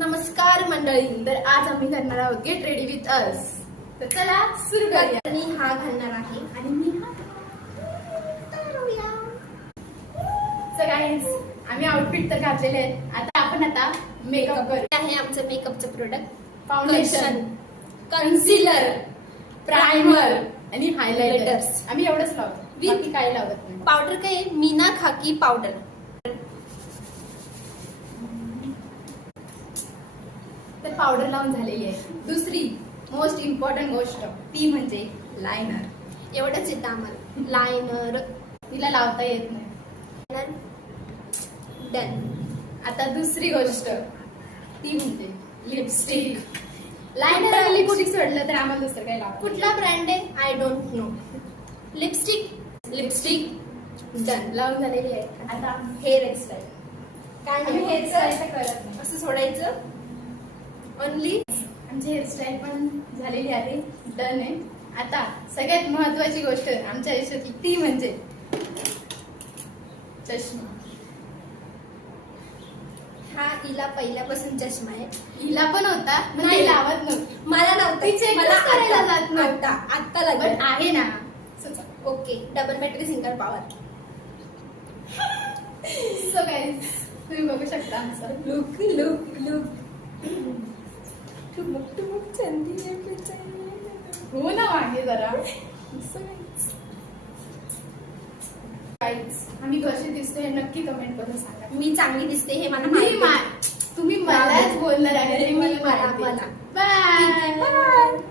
नमस्कार मंडळी, तर आज आम्ही करणार आहोत गेट रेडी विथ अस. तर चला सुरू करूया. मी हा घालणार आहे आणि मी सो गाईज, आम्ही आउटफिट तर घातलेले आहेत. आता मेकअप करू. आहे आमचं मेकअपचं प्रोडक्ट फाउंडेशन, कन्सिलर, प्रायमर आणि हायलायटर्स. आम्ही एवढंच लावतो, बाकी काही लावत नाही. पावडर काय आहे? मीना खाकी पावडर. तर पावडर लावून झालेली आहे. दुसरी मोस्ट इम्पॉर्टंट गोष्ट ती म्हणजे लायनर. एवढंच येतं आम्हाला. लायनर तिला लावता येत नाही. डन. आता दुसरी गोष्ट ती म्हणजे लिपस्टिक. लायनर आणि लिपस्टिक सोडलं तर आम्हाला दुसरं काही लावत. कुठला ब्रँड आहे? I don't know. Lipstick done, लावून झालेली आहे. आता हेअर हेअरस्टाईल काय आम्ही नाही, हेअरस्टाईल तर करत नाही. असं सोडायचं. ओनली आमची हेअरस्टाईल पण झालेली आहे. डन आहे. आता सगळ्यात महत्वाची गोष्ट आमच्या आयुष्यातली ती म्हणजे चष्मा. हा हिला पहिल्यापासून चष्मा आहे. हिला पण होता, पण नाही. ती लावत नव्हती. मला नव्हतं. ती check मला करायला आता- जात नव्हता. आता लागेल. पण आहे ना. Okay. Double battery single power. So guys, तुम्ही बघू शकता आमचं लुक लुक लुक. ठुमक ठुमक चंदी है पिचाई. हो ना मागे जरा. गाईज, आम्ही कशी दिसतो हे नक्की कमेंट करून सांगा. मी चांगली दिसते हे मला माहिती. तुम्ही मलाच बोलणार आहे. मला. बाय.